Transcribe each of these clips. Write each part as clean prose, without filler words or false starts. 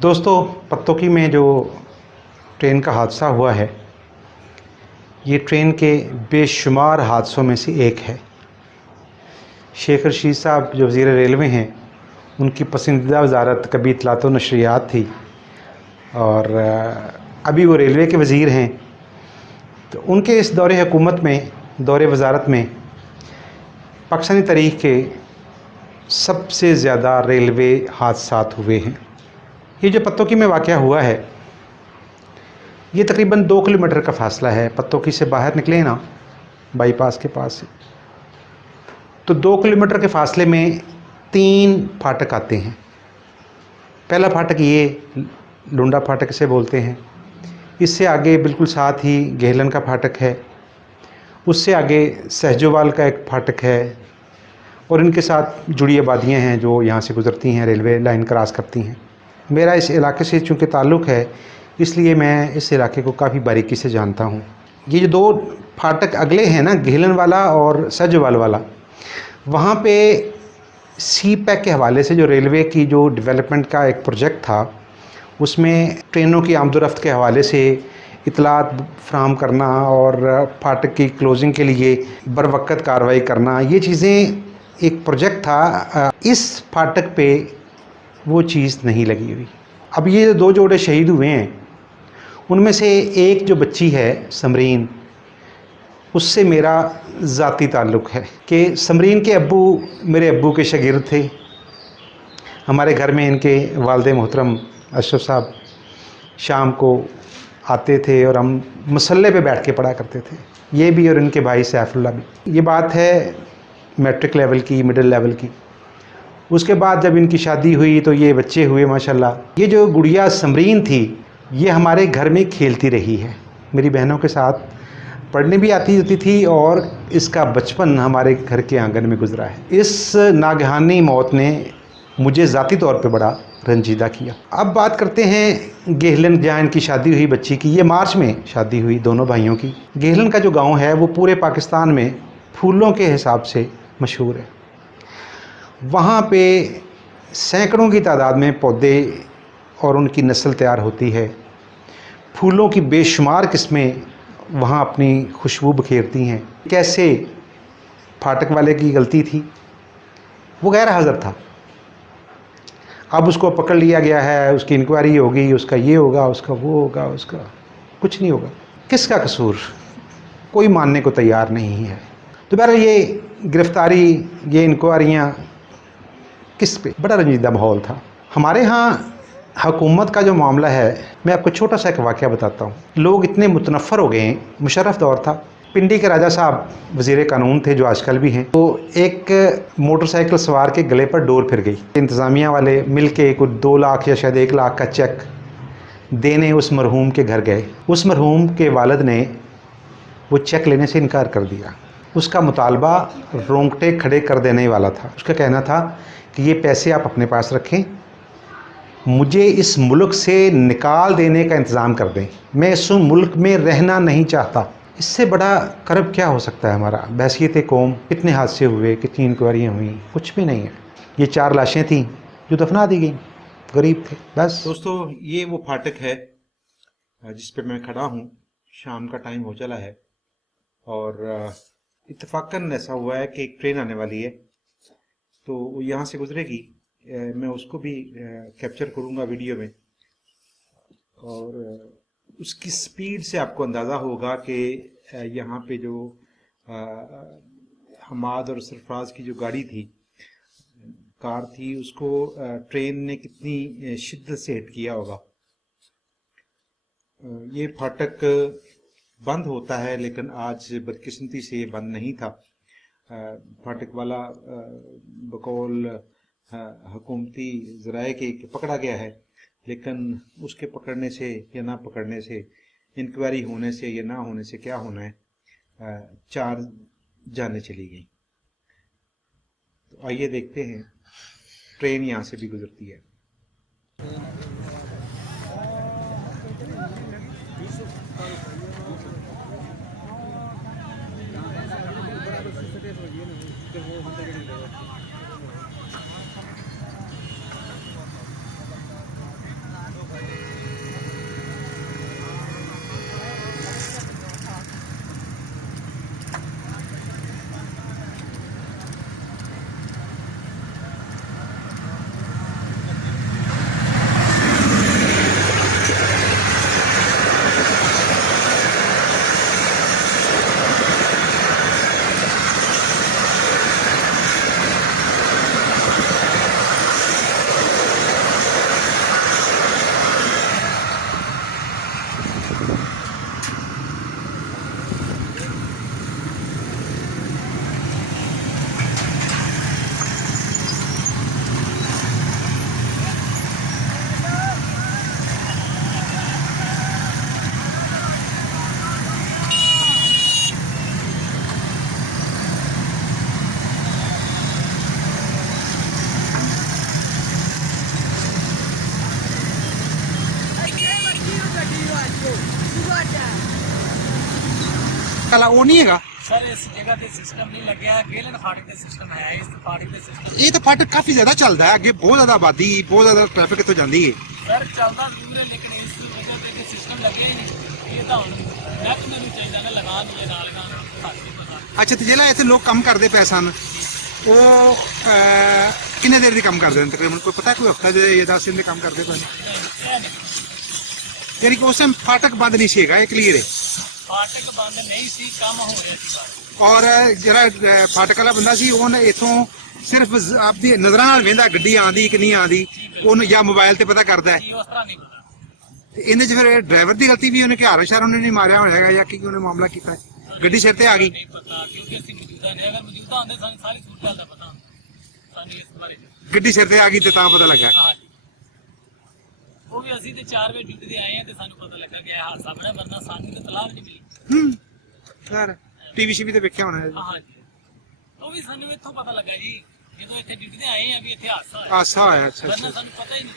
दोस्तों, पत्तोकी में जो ट्रेन का हादसा हुआ है, ये ट्रेन के बेशुमार हादसों में से एक है। शेख रशीद साहब जो वज़ीर रेलवे हैं, उनकी पसंदीदा वज़ारत कभी इत्तलात व नशरियात थी और अभी वो रेलवे के वज़ीर हैं। तो उनके इस दौरे हुकूमत में, दौरे वज़ारत में पाकिस्तानी तारीख़ के सबसे ज़्यादा रेलवे हादसात हुए हैं। ये जो पत्तोकी में वाक़या हुआ है, ये तकरीबन 2 किलोमीटर का फ़ासला है। पत्तोकी से बाहर निकले ना, बाईपास के पास से, तो 2 किलोमीटर के फ़ासले में 3 फाटक आते हैं। पहला फाटक ये लुंडा फाटक से बोलते हैं। इससे आगे बिल्कुल साथ ही गेहलन का फाटक है। उससे आगे सहजोवाल का एक फाटक है और इनके साथ जुड़ी आबादियाँ हैं जो यहाँ से गुज़रती हैं, रेलवे लाइन क्रॉस करती हैं। मेरा इस इलाके से चूँकि ताल्लुक़ है, इसलिए मैं इस इलाके को काफ़ी बारीकी से जानता हूँ। ये जो 2 फाटक अगले हैं ना, गेहलन वाला और सहजोवाल वाला, वहाँ पे सी पैक के हवाले से जो रेलवे की जो डेवलपमेंट का एक प्रोजेक्ट था, उसमें ट्रेनों की आमदोरफ्त के हवाले से इतलात फ़राहम करना और फाटक की क्लोजिंग के लिए बरवक़्त कार्रवाई करना, ये चीज़ें एक प्रोजेक्ट था। इस फाटक पे वो चीज़ नहीं लगी हुई। अब ये जो 2 जोड़े शहीद हुए हैं, उनमें से एक जो बच्ची है समरीन, उससे मेरा ज़ाती ताल्लुक़ है कि समरीन के अब्बू मेरे अब्बू के शागिर्द थे। हमारे घर में इनके वालिद मोहतरम अशरफ साहब शाम को आते थे और हम मसल्ले पे बैठ के पढ़ा करते थे, ये भी और इनके भाई सैफुल्लाह भी। ये बात है मैट्रिक लेवल की, मिडिल लेवल की। उसके बाद जब इनकी शादी हुई तो ये बच्चे हुए माशाल्लाह। ये जो गुड़िया समरीन थी, ये हमारे घर में खेलती रही है, मेरी बहनों के साथ पढ़ने भी आती होती थी और इसका बचपन हमारे घर के आंगन में गुजरा है। इस नागहानी मौत ने मुझे ज़ाती तौर पे बड़ा रंजीदा किया। अब बात करते हैं गेहलन, जहाँ इनकी शादी हुई बच्ची की। ये मार्च में शादी हुई दोनों भाइयों की। गेहलन का जो गांव है वो पूरे पाकिस्तान में फूलों के हिसाब से मशहूर है। वहाँ पे सैकड़ों की तादाद में पौधे और उनकी नस्ल तैयार होती है। फूलों की बेशुमार किस्में वहाँ अपनी खुशबू बखेरती हैं। कैसे फाटक वाले की गलती थी, वो गैर हाज़िर था। अब उसको पकड़ लिया गया है, उसकी इंक्वायरी होगी, उसका ये होगा, उसका वो होगा, उसका कुछ नहीं होगा। किसका कसूर, कोई मानने को तैयार नहीं है। तो बहरहाल ये गिरफ़्तारी, ये इंक्वायरियाँ किस पे, बड़ा रंजीदा माहौल था। हमारे यहाँ हुकूमत का जो मामला है, मैं आपको छोटा सा एक वाक़या बताता हूँ। लोग इतने मुतनफ़र हो गए हैं, मुशर्रफ दौर था। पिंडी के राजा साहब वज़ीर कानून थे, जो आजकल भी हैं। तो एक मोटरसाइकिल सवार के गले पर डोर फिर गई। इंतज़ामिया वाले मिल के कुछ 2 लाख या शायद 1 लाख का चेक देने उस मरहूम के घर गए। उस मरहूम के वालिद ने वो चेक लेने से इनकार कर दिया। उसका मुतालबा रोंगटे खड़े कर देने वाला था। उसका कहना था कि ये पैसे आप अपने पास रखें, मुझे इस मुल्क से निकाल देने का इंतज़ाम कर दें, मैं इस मुल्क में रहना नहीं चाहता। इससे बड़ा करब क्या हो सकता है हमारा? बहसीत कौम कितने हादसे हुए, कितनी इंक्वायरियाँ हुई, कुछ भी नहीं है। ये 4 लाशें थीं जो दफना दी गई, गरीब थे बस। दोस्तों, ये वो फाटक है जिस पे मैं खड़ा हूँ। शाम का टाइम हो चला है और इत्तेफाकन ऐसा हुआ है कि एक ट्रेन आने वाली है, तो वो यहाँ से गुजरेगी। मैं उसको भी कैप्चर करूँगा वीडियो में और उसकी स्पीड से आपको अंदाज़ा होगा कि यहाँ पे जो हमाद और सरफराज की जो गाड़ी थी, कार थी, उसको ट्रेन ने कितनी शिद्दत से हिट किया होगा। ये फाटक बंद होता है, लेकिन आज बदकिस्मती से ये बंद नहीं था। फाटक वाला बकौल हुकूमती ज़राए के पकड़ा गया है, लेकिन उसके पकड़ने से या ना पकड़ने से, इंक्वायरी होने से या ना होने से क्या होना है, 4 जानें चली गई। तो आइए देखते हैं, ट्रेन यहाँ से भी गुजरती है। कला वो नहीं हैगा। सर इस जगह ਤੇ ਸਿਸਟਮ ਨਹੀਂ ਲੱਗਿਆ ਗੇਲਨ ਫਾਟਕ ਤੇ ਸਿਸਟਮ ਹੈ ਇਸ ਫਾਟਕ ਦੇ ਸਿਸਟਮ ये तो फाटक काफी ज्यादा चलता है, अगे बहुत ज्यादा आबादी बहुत ज्यादा ट्रैफिक इतों जाती है। ਸਰ ਚੱਲਦਾ ਜ਼ਰੂਰ ਹੈ ਲੇਕਿन ਇਸ ਜਗ੍ਹਾ ਤੇ ਸਿਸਟਮ ਲੱਗਿਆ ਹੀ ਨਹੀਂ ਇਹ ਤਾਂ ਹੁਣ ਨੈਟ ਮੈਨੂੰ ਚਾਹੀਦਾ ਨਾ ਲਗਾ ਦਈਏ ਨਾਲ ਲਗਾ ਸਾਡੀ ਪਤਾ अच्छा तो जिला इतने लोग काम करते पे सन वो किन्ने देर दी काम करते हैं तकरीबन, कोई पता है, कोई हफ्ता या 10 दिन दे काम करते पे यानी कि उस टाइम फाटक बंद नहीं सीगा, ये क्लियर है। ਫਾਟਕ ਬੰਦ ਨਹੀਂ ਸੀ ਕੰਮ ਹੋ ਰਿਹਾ ਸੀ ਬਸ और जरा फाटक वाला बंदा सी उन इथों सिर्फ आपदी नजरां नाल वेंदा गड्डी आंदी कि नहीं आंदी उन या मोबाइल ते पता करदा है। ਕੀ ਉਸ ਤਰ੍ਹਾਂ ਨਹੀਂ ਪਤਾ ते इहदे च फिर ड्राइवर दी गलती भी उन्हें कि हार इशारा उन्हें नहीं मारिया होएगा या कि उन्हें मामला कीता है, गड्डी सिर ते आ गई। ਨਹੀਂ ਪਤਾ ਕਿਉਂਕਿ ਅਸੀਂ ਮੌਜੂਦਾ ਨਹੀਂ ਅਗਰ ਮੌਜੂਦਾ ਹੁੰਦੇ ਸਾਨੂੰ ਸਾਰੀ ਸੂਰਤ ਹਾਲ ਦਾ ਪਤਾ ਹੁੰਦਾ ਸਾਨੂੰ ਇਸ ਬਾਰੇ गड्डी सिर ते आ गई ते तां पता लगा। ਹਾਂਜੀ ਉਹ ਵੀ ਅਸੀਂ ਤੇ 4 ਵਜੇ ਡਿਊਟੀ ਤੇ ਆਏ ਆ ਤੇ ਸਾਨੂੰ ਪਤਾ ਲੱਗਾ ਕਿ ਇਹ ਹਾਦਸਾ ਬਣਾ ਵਰਨਾ ਸਾਨੂੰ ਤੇ ਤਲਾਹ ਨਹੀਂ ਮਿਲੀ यार टीवी शीवी ते वेख्या होना है। ਹਾਂਜੀ ਉਹ ਵੀ ਸਾਨੂੰ ਇੱਥੋਂ ਪਤਾ ਲੱਗਾ ਜੀ ਜਦੋਂ ਇੱਥੇ ਡਿਊਟੀ ਤੇ ਆਏ ਆ ਵੀ ਇੱਥੇ ਹਾਦਸਾ ਹੋਇਆ हादसा होया। अच्छा ਵਰਨਾ अच्छा ਸਾਨੂੰ ਪਤਾ ਹੀ ਨਹੀਂ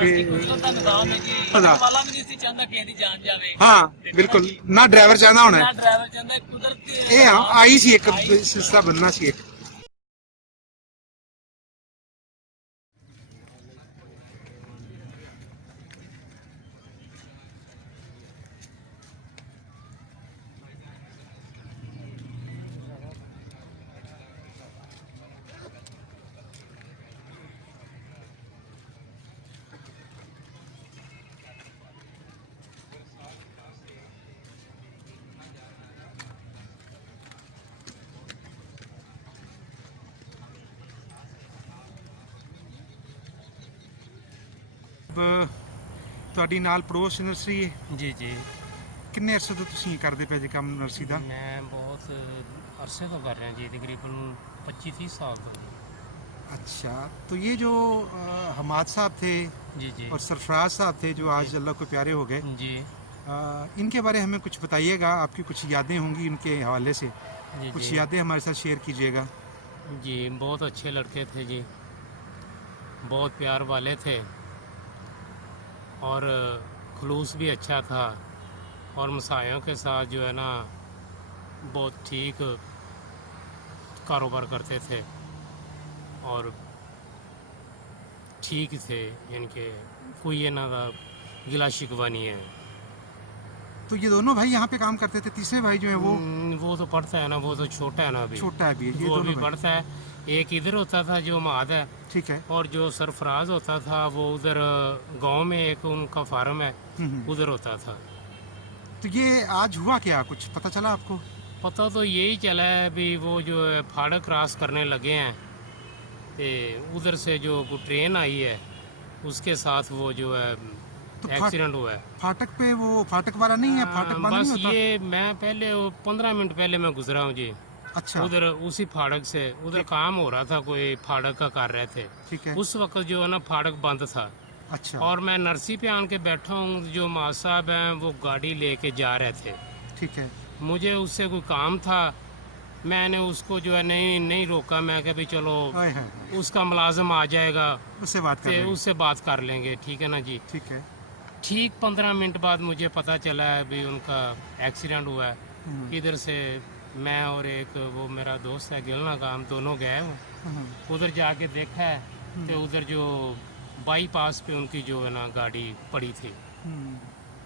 ਤੇ ਕੁਦਰਤ ਦਾ ਨਿਜ਼ਾਮ ਹੈ ਜੀ ਪਤਾ। ਵਾਲਾ ਵੀ ਨਹੀਂ ਸੀ ਚਾਹੁੰਦਾ ਕਿਸੇ ਦੀ ਜਾਨ ਜਾਵੇ हाँ बिल्कुल ना ड्राइवर चाहता होना ਨਾ है। ਡਰਾਈਵਰ ਚਾਹੁੰਦਾ ਕੁਦਰਤ ਦੇ ये हाँ आई सी एक सिलसिला बनना सी एक। ਤੁਹਾਡੀ ਨਾਲ ਪੜੋਸ ਨਰਸਰੀ ਹੈ, ਜੀ ਜੀ ਕਿੰਨੇ ਅਰਸੇ ਤੋਂ ਤੁਸੀਂ ਕਰਦੇ ਪਏ ਜੇ ਕੰਮ ਨਰਸਰੀ ਦਾ? ਮੈਂ ਬਹੁਤ ਅਰਸੇ ਤੋਂ ਕਰ ਰਿਹਾ ਜੀ, ਤਕਰੀਬਨ 25-30 साल ਤੋਂ ਜੀ। अच्छा तो ये जो हमाद साहब थे जी जी और सरफराज साहब थे जो आज अल्लाह को प्यारे हो गए, जी इनके बारे हमें कुछ बताइएगा, आपकी कुछ यादें होंगी इनके हवाले से, जी कुछ जी यादें हमारे साथ शेयर कीजिएगा। जी बहुत अच्छे लड़के थे जी, बहुत प्यार वाले थे और खलूस भी अच्छा था और मसायों के साथ जो है ना बहुत ठीक कारोबार करते थे और ठीक थे, यानी कि कोई ये ना गिला शिकवा नहीं है। तो ये दोनों भाई यहाँ पे काम करते थे, तीसरे भाई जो है वो तो पढ़ता है ना, वो तो छोटा है ना अभी, छोटा है अभी, ये वो दोनों भी भाई। पढ़ता है। एक इधर होता था जो माद है, ठीक है। और जो सरफराज होता था वो उधर गांव में एक उनका फार्म है उधर होता था। तो ये आज हुआ क्या, कुछ पता चला आपको? पता तो यही चला है भी वो जो है फाटक क्रॉस करने लगे हैं तो उधर से जो ट्रेन आई है उसके साथ वो जो है तो एक्सीडेंट हुआ है। फाटक पे वो फाटक वाला नहीं है, फाटक बंद बस नहीं होता? ये मैं पहले 15 मिनट पहले मैं गुजरा हूँ जी, अच्छा उधर उसी फाटक से, उधर काम हो रहा था, कोई फाटक का कर रहे थे ठीक है। उस वक्त जो है ना फाटक बंद था अच्छा और मैं नर्सी पे आन के बैठा हूँ, जो माँ साहब हैं वो गाड़ी लेके जा रहे थे, ठीक है। मुझे उससे कोई काम था, मैंने उसको जो है नहीं रोका, मैं कहा भाई चलो आए हैं उसका मुलाजम आ जाएगा उससे बात कर तो लेंगे। उससे बात कर लेंगे, ठीक है ना जी। ठीक है। ठीक 15 मिनट बाद मुझे पता चला है भी उनका एक्सीडेंट हुआ है। इधर से मैं और एक वो मेरा दोस्त है गिलना का, हम दोनों गए हूँ उधर जाके देखा है तो उधर जो बाईपास पे उनकी जो है ना गाड़ी पड़ी थी,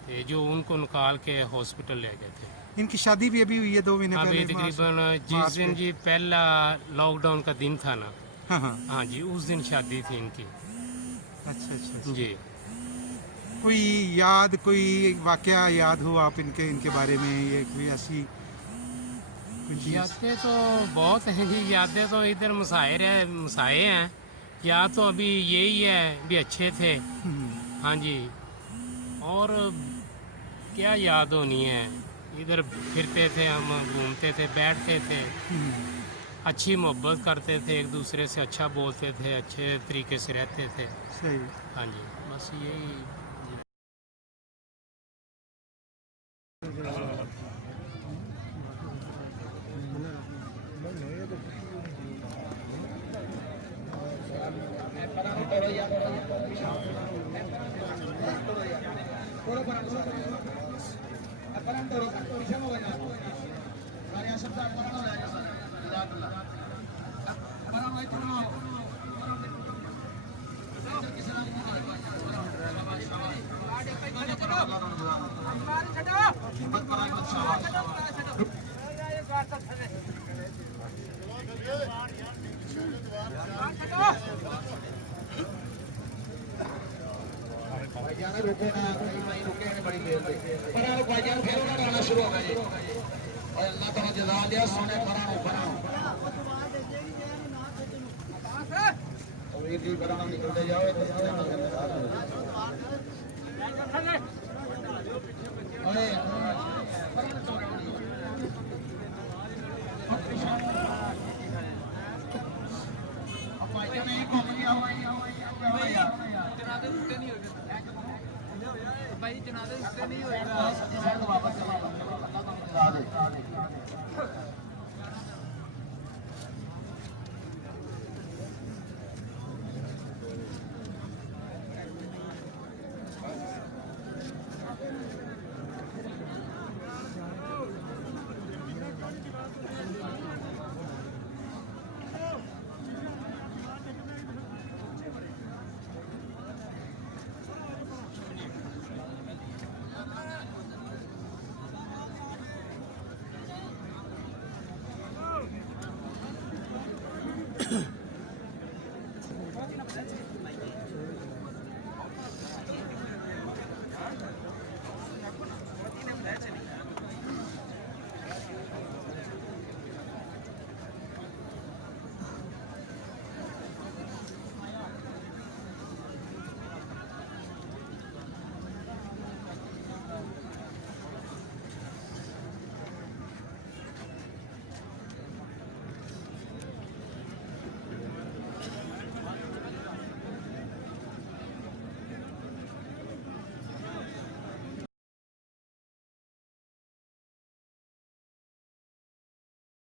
तो जो उनको निकाल के हॉस्पिटल ले गए थे। इनकी शादी भी अभी हुई है 2 महीने अभी पहले तकरीबन जिस दिन जी पहला लॉकडाउन का दिन था ना, हाँ हाँ हाँ जी उस दिन शादी थी इनकी। अच्छा अच्छा। जी कोई याद, कोई वाकया याद हो आप इनके इनके बारे में, ये कोई ऐसी कोई चीज़? यादें तो बहुत है जी, यादें तो इधर मसाए हैं, याद तो अभी यही है भी अच्छे थे। हाँ जी, और क्या याद होनी है, इधर फिरते थे हम, घूमते थे, बैठते थे, अच्छी मोहब्बत करते थे, एक दूसरे से अच्छा बोलते थे, अच्छे तरीके से रहते थे। सही। हाँ जी, बस यही। भाईजान रुके ना नहीं रुके हैं बड़ी देर से पर भाईजान फिर उन्होंने आना शुरू हो गए जी और अल्लाह ताला जज़ा दिया सोने बनाओ और ये भी बनाना निकलते जाओ ओए अब भाईजान एक घूम गया जनादे उत्ते नहीं होएगा भाई जनादे उत्ते नहीं होएगा वापस